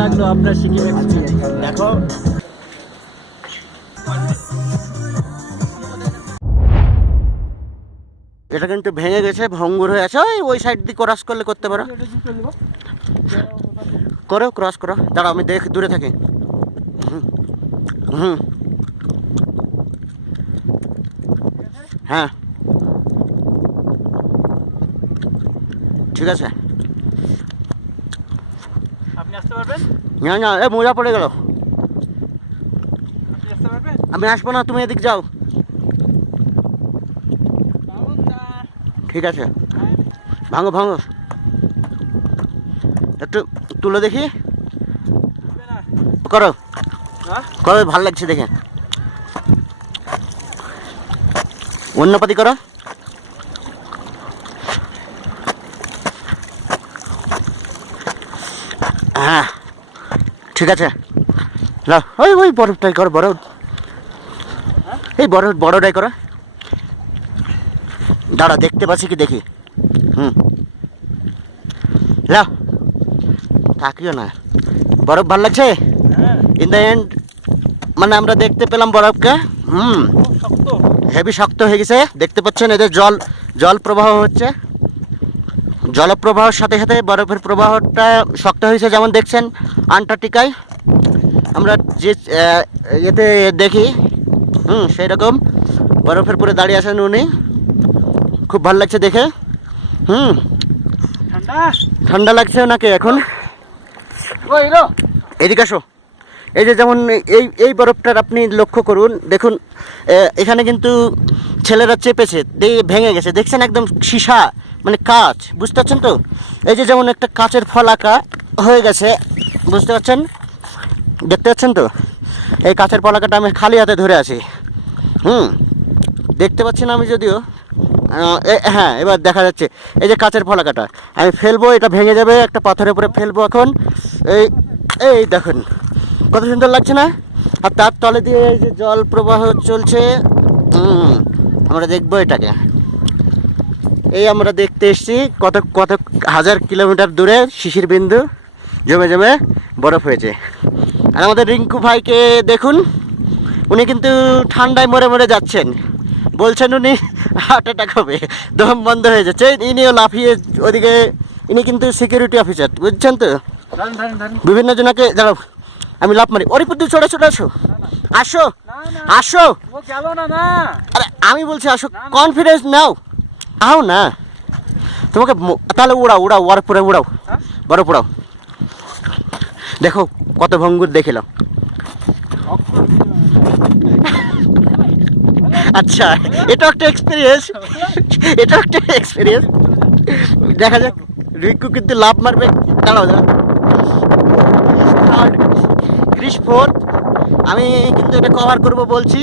লাগলো আপনার সিকিম এক্সপিরিয়েন্স? দেখো এটা কিন্তু ভেঙে গেছে, ভঙ্গুর হয়ে আছে। ওই সাইড দিয়ে ক্রস করলে করতে পারো, করো ক্রস করো। দাঁড়াও আমি দেখ দূরে থাকি। হুম হ্যাঁ ঠিক আছে। আপনি আসতে পারবেন? না না, এ মোজা পড়ে গেল। আপনি আসতে পারবেন? আমি আসবো না, তুমি এদিক যাও। ঠিক আছে, ভাঙো ভাঙো, একটু তুলে দেখি। করো করো, ভালো লাগছে দেখে। অন্যপাতি করো। হ্যাঁ ঠিক আছে, নাও ওই ওই বরফটাই করো, বরফ এই বড়টাই করো। দাঁড়া দেখতে পাচ্ছি কি দেখি। লাও, থাকিও না। বরফ ভালো লাগছে ইন দ্য এন্ড, মানে আমরা দেখতে পেলাম বরফকে। হেভি শক্ত হয়ে গেছে, দেখতে পাচ্ছেন এদের জল প্রবাহ হচ্ছে। জলপ্রবাহের সাথে সাথে বরফের প্রবাহটা শক্ত হয়েছে, যেমন দেখছেন আন্টার্কটিকায় আমরা যে ইয়েতে দেখি। সেই রকম বরফের পরে দাঁড়িয়ে আছেন উনি, খুব ভালো লাগছে দেখে। ঠান্ডা লাগছে ওনাকে এখন। এদিকে আসো। এই যে যেমন এই বরফটার আপনি লক্ষ্য করুন, দেখুন এখানে কিন্তু ছেলেরা চেপেছে, ভেঙে গেছে, দেখছেন একদম সীসা মানে কাঁচ, বুঝতে পারছেন তো? এই যে যেমন একটা কাঁচের ফলাকা হয়ে গেছে, বুঝতে পারছেন, দেখতে পাচ্ছেন তো? এই কাঁচের ফলাকাটা আমি খালি হাতে ধরে আছি। দেখতে পাচ্ছি না আমি যদিও, হ্যাঁ এবার দেখা যাচ্ছে। এই যে কাঁচের ফলাকাটা আমি ফেলবো, এটা ভেঙে যাবে, একটা পাথরের উপরে ফেলবো এখন। এই এই দেখুন কত সুন্দর লাগছে না? আর তার তলে দিয়ে এই যে জল প্রবাহ চলছে। আমরা দেখবো এটাকে। এই আমরা দেখতে এসেছি কত কত হাজার কিলোমিটার দূরে শিশির বিন্দু জমে জমে বরফ হয়েছে। আর আমাদের রিঙ্কু ভাইকে দেখুন, উনি কিন্তু ঠান্ডায় মরে মরে যাচ্ছেন, বলছেন উনি হার্ট অ্যাটাক হবে, দম বন্ধ হয়ে যাচ্ছে। ইনিও লাফিয়ে ওদিকে, ইনি কিন্তু সিকিউরিটি অফিসার, বুঝছেন তো? বিভিন্ন জনকে দাঁড়াও, আমি লাফ মারি। ওর প্রতি ছোটো ছোটো আসো, আসো আসো। আরে আমি বলছি আসো, কনফিডেন্স নাও, আও না তোমাকে। তাহলে উড়াও উড়াও, ওর পরে উড়াও, বরফ উড়াও। দেখো কত ভঙ্গুর দেখিলাম। আচ্ছা, এটা একটা এক্সপিরিয়েন্স, এটা একটা এক্সপিরিয়েন্স। দেখা যাক, রিঙ্কু কিন্তু লাভ মারবে। দাঁড়াও দাঁড়াও, ক্রিস ফোর্থ, আমি কিন্তু এটা কভার করবো বলছি,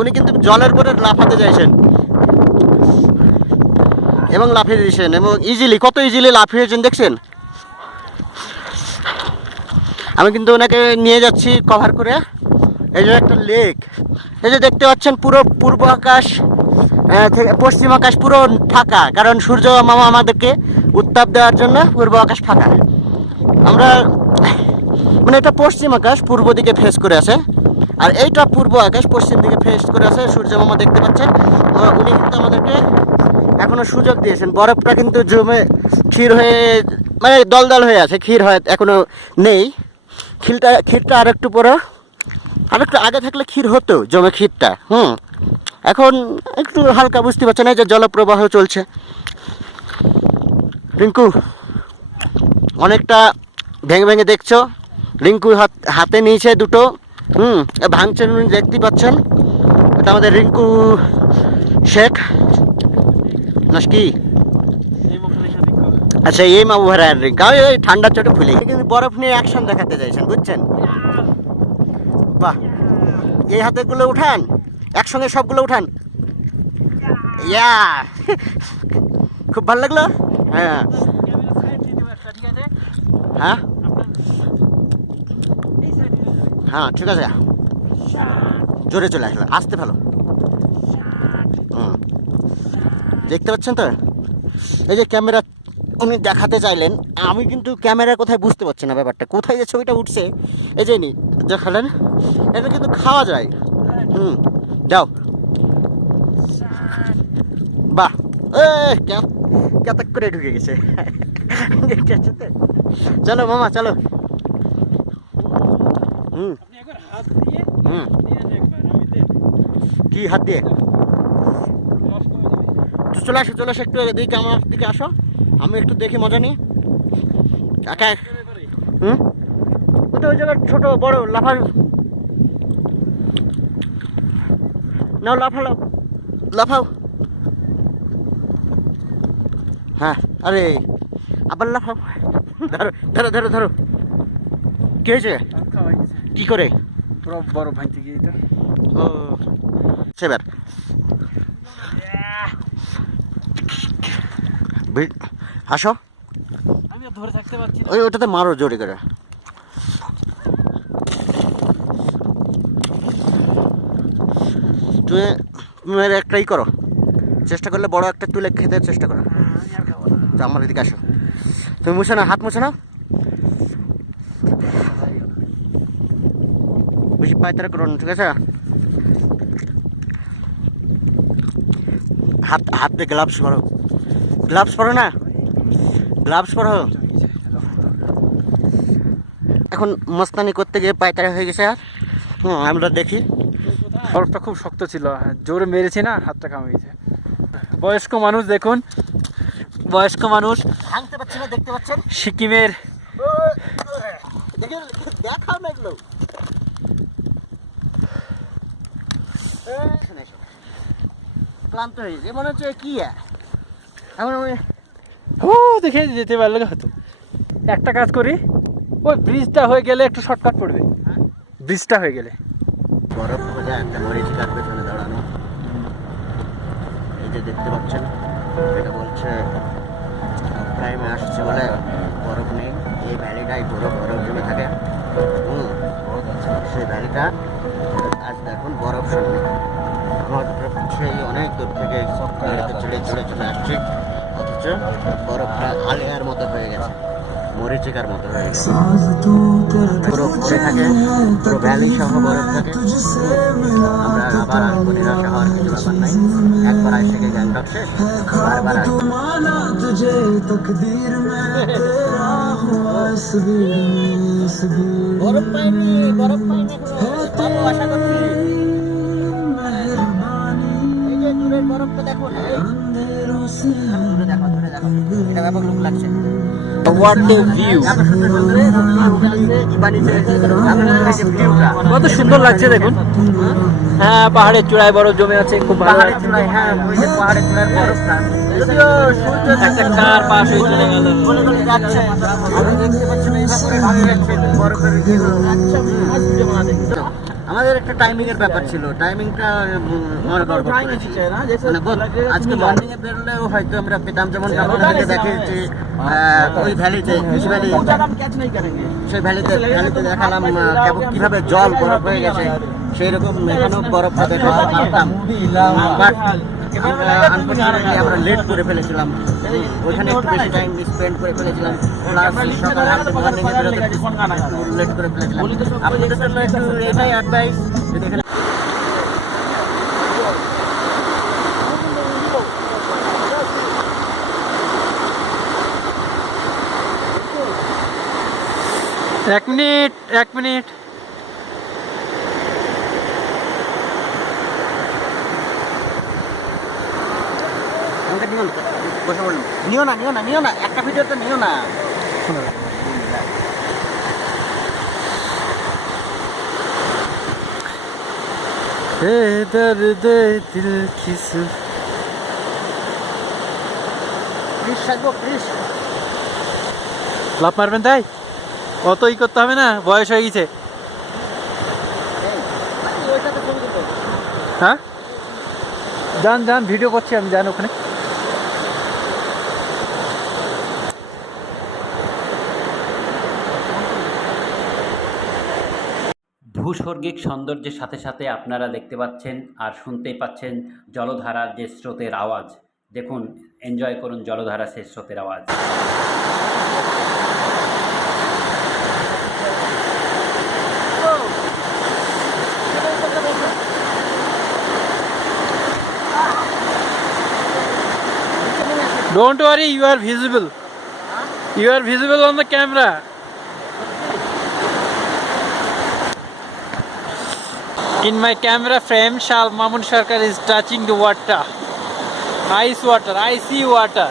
উনি কিন্তু জলের পরে লাফাতে চাইছেন এবং লাফিয়ে দিয়েছেন, এবং ইজিলি, কত ইজিলি লাফিয়েছেন দেখছেন। আমি কিন্তু ওনাকে নিয়ে যাচ্ছি কভার করে। এই যে একটা লেক, এই যে দেখতে পাচ্ছেন পুরো পূর্ব আকাশ থেকে পশ্চিম আকাশ পুরো ফাঁকা, কারণ সূর্য মামা আমাদেরকে উত্তাপ দেওয়ার জন্য পূর্ব আকাশ ফাঁকা। আমরা মানে এটা পশ্চিম আকাশ পূর্ব দিকে ফেস করে আছে, আর এইটা পূর্ব আকাশ পশ্চিম দিকে ফেস করে আছে। সূর্য মামা দেখতে পাচ্ছেন, উনি কিন্তু আমাদেরকে এখনো সুযোগ দিয়েছেন। বরফটা কিন্তু জমে ক্ষীর হয়ে, মানে দলদল হয়ে আছে, ক্ষীর হয় এখনো নেই। ক্ষীরটা আরেকটু পরে, আরেকটু আগে থাকলে ক্ষীর হতো, জমে ক্ষীরটা। এখন একটু হালকা, বুঝতে পারছেন, এই যে জলপ্রবাহ চলছে। রিঙ্কু অনেকটা ভেঙে ভেঙে দেখছো, রিঙ্কু হাতে নিয়েছে দুটো, ভাঙছেন উনি, দেখতে পাচ্ছেন। এটা আমাদের রিঙ্কু শেখ নাকি? আচ্ছা, এই মাবু ভাইয়ের রিঙ্কু, ওই ঠান্ডার চোটে ভুলে কিন্তু বরফ নিয়ে অ্যাকশন দেখাতে চাইছেন, বুঝছেন? বাহ, এই হাতেগুলো উঠান, একসঙ্গে সবগুলো উঠান। ইয়া, খুব ভালো লাগলো। হ্যাঁ হ্যাঁ হ্যাঁ ঠিক আছে, জোরে চলে আসলো, আসতে ভালো। দেখতে পাচ্ছেন তো, এই যে ক্যামেরা উনি দেখাতে চাইলেন, আমি কিন্তু ক্যামেরা কোথায় বুঝতে পারছি না ব্যাপারটা, কোথায় যে ছবিটা উঠছে। এই যে নি দেখালেন, এটা কিন্তু খাওয়া যায়। যাও বাহ, ক্যাতাক করে ঢুকে গেছে। চলো মামা চলো। আপনি একবার হাত দিয়ে হুম নিয়ে দেখবেন, আমি দেখ কি হাত দিয়ে? রস কমে যাবে। তো চলে আসো একটু এদিকে, আমার দিকে আসো, আমি একটু দেখি মজা নিই। একা এবারে ও তো ওই জায়গায় ছোট বড় লাফার নাও, লাফাও লাফাও। হ্যাঁ, আরে আবার লাফাও। ধরো ধরো ধরো ধরো। কি হয়েছে? খাওয়া গেছে কি করে? পুরো বড় ভাঙতে গিয়ে এটা ও সেবার আসো, আমি আর ধরে থাকতে পারছি না। ওই ওটাতে মারো জোরে করে। তুমি একটাই করো, চেষ্টা করলে বড় একটা তুলে খেতে চেষ্টা করো। আমি আর খাবো না। তো আমার এদিকে আসো, তুমি মুছে না, হাত মুছে নাও, বেশি পায়তারা করো না, ঠিক আছে? হাতে গ্লাভস পরো, গ্লাভস পরো না, গ্লাভস পরো। এখন মস্তানি করতে গিয়ে পায়তারা হয়ে গেছে। আর আমরা দেখি। বরফটা খুব শক্ত ছিল, জোরে মেরেছি না, হাতটা কামে গেছে। বয়স্ক মানুষ দেখুন, বয়স্ক মানুষ ভাঙতে পারছি না, দেখতে পাচ্ছেন? সিকিমের দেখাও না এগুলো। ক্লান্ত হয়ে গেছে মনে হচ্ছে। কি এখন ও দেখে যেতে পারলে হতো। একটা কাজ করি, ওই ব্রিজটা হয়ে গেলে একটু শর্টকাট পড়বে, ব্রিজটা হয়ে গেলে। বরফ খোঁজা একটা মরিচ গাছ পেছনে দাঁড়ানো, এই যে দেখতে পাচ্ছেন, এটা বলছে টাইমে আসছে বলে বরফ নেই। এই ভ্যালিটাই পুরো বরফ জমে থাকে। সেই ভ্যালিটা আজ দেখুন বরফ শূন্য। সেই অনেক দূর থেকে চড়ে চড়ে চলে আসছে, অথচ বরফটা আলেয়ার মতো হয়ে গেছে, মরিচিকার মতো হয়ে গেছে। পুরো পড়ে থাকে, পুরো ভ্যালি সহ বরফ থাকে। আমরা আবার আসবো, নিরাশা হওয়ার কিছু ব্যাপার নাই। একবার আসে গিয়ে গ্যাংটক শেষ, বারবার আসবো। বরফ পাইনি, বরফ পাইনি, পাবো আশা করছি। এই যে দূরের বরফটা দেখো না, দূরে দেখো, দূরে দেখো, এটা ব্যাপক লোক লাগছে। What the view! কত সুন্দর লাগছে দেখুন। হ্যাঁ, পাহাড়ের চূড়ায় বরফ জমে আছে, খুব ভালো পাহাড়ের লাগছে। চূড়ায়, হ্যাঁ ওই যে পাহাড়ের চূড়ার বরফটা, যদিও সূর্য একটা কার পাশ হয়ে চলে গেল। বলে বলে যাচ্ছে, আমি দেখতে পাচ্ছি না এইভাবে ভাবে যাচ্ছে বরফের ইয়েগুলো। আমাদের একটা টাইমিং এর ব্যাপার ছিল, টাইমিংটা আমার গড়বড় করেছি। আজকে মর্নিং এ বেরোলেও হয়তো আমরা পেতাম, যেমন আপনাদেরকে দেখিয়েছি ওই ভ্যালিতে, ভ্যালি, সেই ভ্যালিতে দেখালাম কিভাবে জল বরফ হয়ে গেছে, সেই রকম এখানেও বরফটা দেখাতে পারতাম। বাট আনফর্চুনেটলি আমরা লেট করে ফেলেছিলাম, ওইখানে একটু বেশি টাইম স্পেন্ড করে ফেলেছিলাম, প্লাস সকালে মর্নিং এ বেরোতে একটু লেট করে ফেলেছিলাম। আপনাদের জন্য একটু এটাই অ্যাডভাইস, যদি এখানে এক মিনিট, এক মিনিট। নিও না, নিও না, নিও না, একটা ভিডিওতে নিও না। এ দর্দে দিল কিসু। প্লিজ সাজবো, প্লিজ। লাফ মারবেন তাই? অতই করতে হবে না, বয়স হয়ে গেছে। হ্যাঁ, যান যান, ভিডিও করছি আমি, যান ওখানে। ভূস্বর্গিক সৌন্দর্যের সাথে সাথে আপনারা দেখতে পাচ্ছেন আর শুনতেই পাচ্ছেন জলধারার যে স্রোতের আওয়াজ। দেখুন এনজয় করুন জলধারা শেষ স্রোতের আওয়াজ। Don't worry, you are visible. You are visible on the camera. In my camera frame, Shal Mamun Sarkar is touching the water. Ice water, icy water.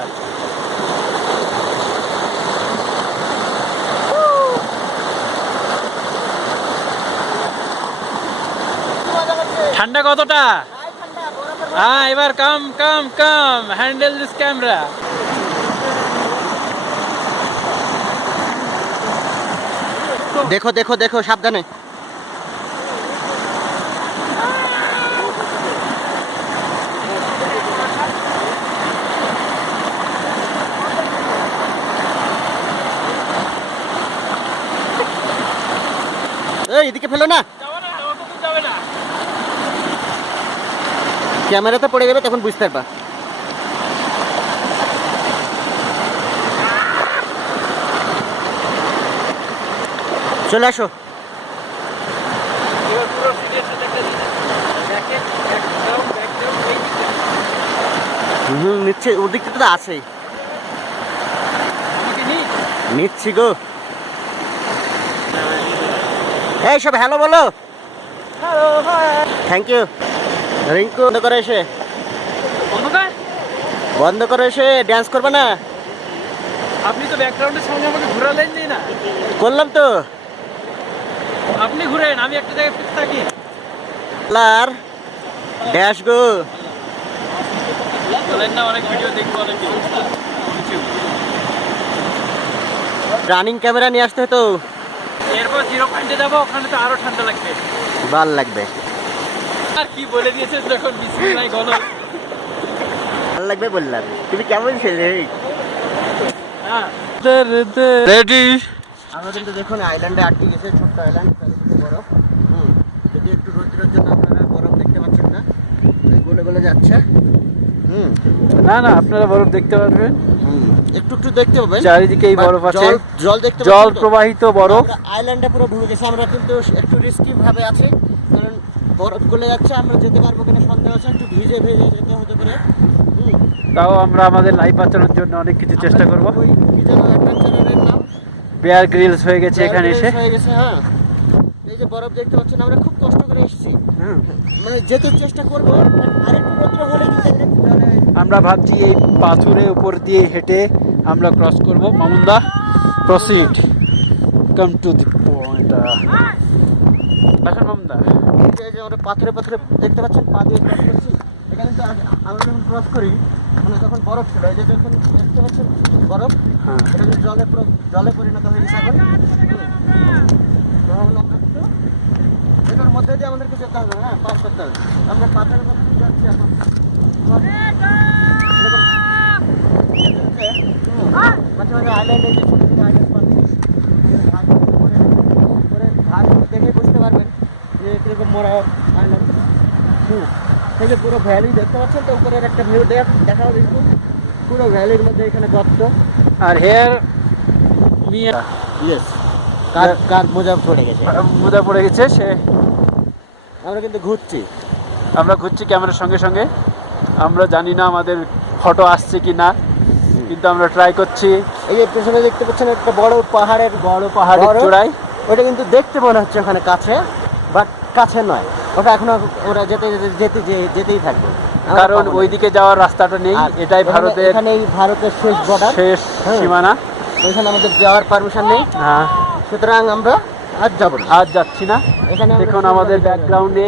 ঠান্ডা কতটা? হ্যাঁ, এবার কাম হ্যান্ডেল দিস ক্যামেরা। দেখো দেখো দেখো, সাবধানে। এই এদিকে ফেলো না, ক্যামেরাতে পড়ে যাবে, তখন বুঝতে পারবা। চলে আসো। নিচ্ছে, ওদিকটা তো আছেই, নিচ্ছি গো। এই সব হ্যালো বলো। Thank you. রিঙ্কু বন্ধ করে এসে, বন্ধ করে এসে ড্যান্স করবে না? আপনি তো ব্যাকগ্রাউন্ডের সঙ্গে আমাকে ঘোরালেন না। করলাম তো। আপনি ঘুরেন, আমি একটা জায়গায় ফিক্স থাকি। লার ড্যাশ গো। চলেন না, অনেক ভিডিও দেখবো, অনেক কিছু। রানিং ক্যামেরা নিয়ে আসতে হতো। এরপর 0 পয়েন্টে যাবো, ওখানে তো আরো ঠান্ডা লাগবে। ভাল লাগবে। আর কি বলে দিয়েছে যখন বিসমিল্লাহ গলো। ভাল লাগবে বললাম। তুমি কেমন ছেলে? হ্যাঁ রেডি। আমরা কিন্তু দেখুন আইল্যান্ডে আটকে গেছে, ছোট্ট আইল্যান্ড, বরফ। যদি একটু রোদ্রের জন্য আপনারা বরফ দেখতে পাচ্ছেন না, গলে গলে যাচ্ছে। না না, আপনারা বরফ দেখতে পারবেন, একটু একটু দেখতে পাবেন। চারিদিকেই বরফ আছে, জল দেখতে, জল প্রবাহিত বরফ। আইল্যান্ডে পুরো ঢুকে গেছে। আমরা কিন্তু একটু রিস্কি ভাবে আছি, কারণ বরফ গলে যাচ্ছে। আমরা যেতে পারবো কিনা সন্দেহ আছে, একটু ভিজে ভিজে যেতে হতে পারে। তাও আমরা আমাদের লাইফ বাঁচানোর জন্য অনেক কিছু চেষ্টা করবো। ওই কি যেন অ্যাডভেঞ্চারের নাম, বেয়ার গ্রিলস হয়ে গেছে এখানে এসে। হয়ে গেছে। হ্যাঁ, এই যে বরফ দেখতে পাচ্ছেন, আমরা খুব কষ্ট করে এসেছি। মানে যেতে চেষ্টা করবো, আরেকটু রোদ্র হলে আমরা ভাবছি এই পাথরের উপর দিয়ে হেঁটে আমরা ক্রস করব। মামুনদা proceed, come to the point. আসুন মামুনদা। এই যে আমরা পাথরে পাথরে দেখতে পাচ্ছেন, পা দিয়ে ক্রস করছি। এটা কিন্তু আমরা যখন ক্রস করি, মানে তখন বরফ ছিল। এই যে যখন দেখতে পাচ্ছেন বরফ, এটা কিন্তু জলে পরিণত হয়ে গেছে এখন। তখন আমরা কিন্তু এটার মধ্যে দিয়ে আমাদেরকে যেতে হবে। হ্যাঁ, পাস করতে হবে। আমরা পাথরে পাথরে যাচ্ছি এখন। মাঝে মাঝে আইল্যান্ডে যে ছোটো ছোটো আইল্যান্ড পাচ্ছি, ঘাট দেখে বুঝতে পারবেন যে কীরকম মোড়া আইল্যান্ড। সেই যে পুরো ভ্যালি দেখতে পাচ্ছেন তো, উপরের একটা ভিউ দেখা হবে একটু। পুরো ভ্যালির মধ্যে এখানে গর্ত। আর হেয়ার মিয়া, ইয়েস, কার মোজা পড়ে গেছে, মোজা পড়ে গেছে সে। আমরা কিন্তু ঘুরছি, ক্যামেরার সঙ্গে সঙ্গে। আমরা জানি না আমাদের ফটো আসছে কি না, কিন্তু আমরা ট্রাই করছি। এই যে পেছনে দেখতে পাচ্ছেন একটা বড় পাহাড়ের চূড়ায়, ওটা কিন্তু দেখতে মনে হচ্ছে ওখানে কাছে, বাট কাছে নয়। ওটা এখনো ওরা যেতেই থাকবে, কারণ ওইদিকে যাওয়ার রাস্তাটা নেই। এটাই ভারতের, এখানেই ভারতের শেষ বর্ডার, শেষ সীমানা। ওইখানে আমাদের যাওয়ার পারমিশন নেই। হ্যাঁ, সুতরাং আমরা আজ যাব না, আজ যাচ্ছি না। এখানে দেখুন আমাদের ব্যাকগ্রাউন্ডে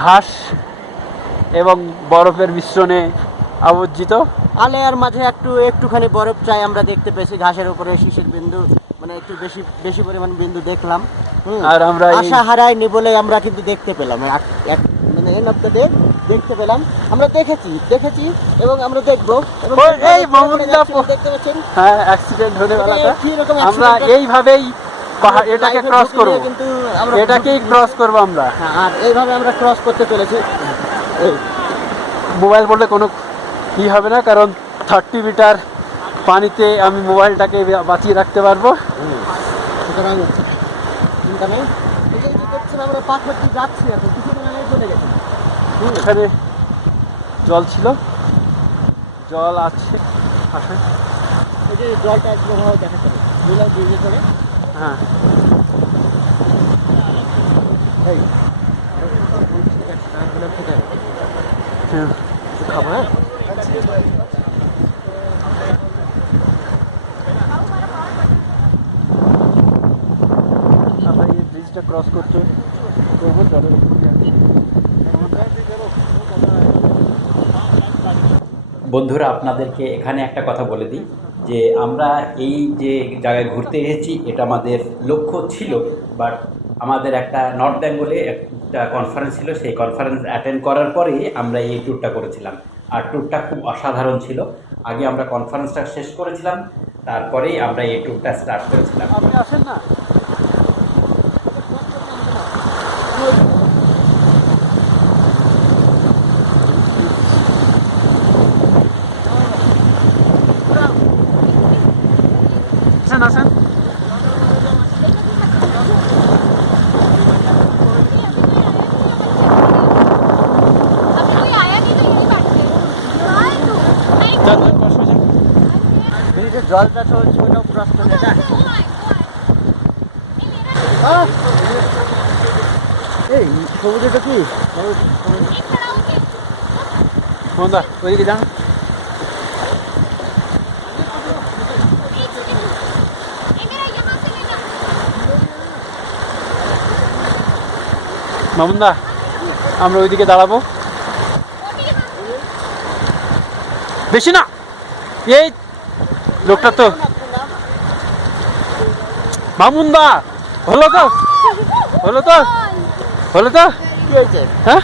ঘাস এবং বরফের মিশ্রণে আবর্জিত। আলেয়ার মাঝে একটুখানি বরফ চাই আমরা দেখতে পেয়েছি। ঘাসের উপরে শিশির বিন্দু, মানে একটু বেশি পরিমাণ বিন্দু দেখলাম। আর আমরা আশা হারাইনি বলে আমরা কিন্তু দেখতে পেলাম, মানে এন অফ দ্য ডে দেখতে পেলাম। আমরা দেখেছি এবং আমরা দেখবো। এই মামুনদা দেখতে পাচ্ছেন, হ্যাঁ, অ্যাক্সিডেন্ট হলে আমরা এইভাবেই এটাকে ক্রস করব, কিন্তু এটাকেই ক্রস করব আমরা। আর এইভাবে আমরা ক্রস করতে চলেছি। মোবাইল বললে কোনো ই হবে না, কারণ 30 মিটার পানিতে আমি মোবাইলটাকে বাঁচিয়ে রাখতে পারবো। সুতরাং চিন্তা নেই। এই যে দেখছেন আমরা পাথরটি যাচ্ছি এখন, কিছুদিন আগে চলে গেছি। এখানে জল ছিল, জল আছে, আসে। এই যে জলটা প্রবাহ দেখা যাবে, জল দিয়ে করে। হ্যাঁ, এই হ্যাঁ। খাবো, হ্যাঁ। আমরা এই ব্রিজটা ক্রস করবো জলের উপর দিয়ে। বন্ধুরা, আপনাদেরকে এখানে একটা কথা বলে দিই যে আমরা এই যে জায়গায় ঘুরতে এসেছি এটা আমাদের লক্ষ্য ছিল, বাট আমাদের একটা নর্থ বেঙ্গলে একটা কনফারেন্স ছিল, সেই কনফারেন্স অ্যাটেন্ড করার পরেই আমরা এই ট্যুরটা করেছিলাম। আর ট্যুরটা খুব অসাধারণ ছিল। আগে আমরা কনফারেন্সটা শেষ করেছিলাম, তারপরেই আমরা এই ট্যুরটা স্টার্ট করেছিলাম। আপনি আসেন না। আসেন আসেন। যান, যান, বসো, যান। ব্রিজের জলটা চলছে, ওইটাও ক্রস করে যায়। এই সবুজ এটা কি? মোহনদা, ওইদিকে যান। মামুনদা, আমরা ওইদিকে দাঁড়াবো। বেশি না, এই লোকটা তো। মামুনদা, হলো তো, হলো তো, হলো তো। কি হয়েছে? হ্যাঁ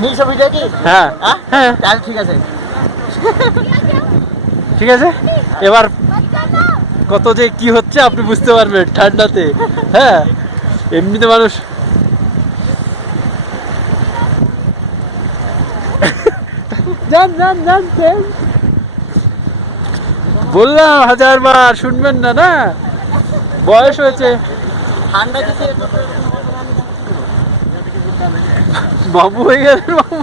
নীল ছবিটা কি? হ্যাঁ হ্যাঁ, হ্যাঁ, তাহলে ঠিক আছে। ঠিক আছে। এবার কত যে কি হচ্ছে আপনি বুঝতে পারবেন ঠান্ডাতে। হ্যাঁ, এমনিতে মানুষ যান যান যান যান। বললাম 1000 বার, শুনবেন না? না, বয়স হয়েছে। ঠান্ডা যদি বাবু হয়ে গেলেন, বাবু।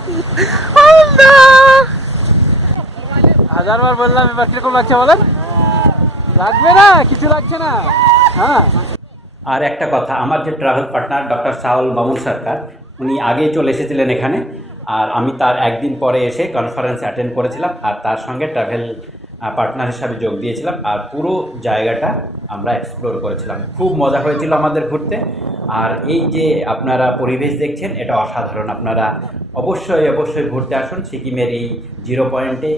1000 বার বললাম, এবার কিরকম লাগছে বলেন? লাগবে না, কিছু লাগছে না। হ্যাঁ, আর একটা কথা, আমার যে travel partner doctor Saul Mamun Sarkar, উনি আগেই চলে এসেছিলেন এখানে, আর আমি তার একদিন পরে এসে কনফারেন্স অ্যাটেন্ড করেছিলাম আর তার সঙ্গে ট্রাভেল পার্টনার হিসাবে যোগ দিয়েছিলাম। আর পুরো জায়গাটা আমরা এক্সপ্লোর করেছিলাম, খুব মজা হয়েছিল আমাদের ঘুরতে। আর এই যে আপনারা পরিবেশ দেখছেন, এটা অসাধারণ। আপনারা অবশ্যই অবশ্যই ঘুরতে আসুন সিকিমের এই 0 পয়েন্টে।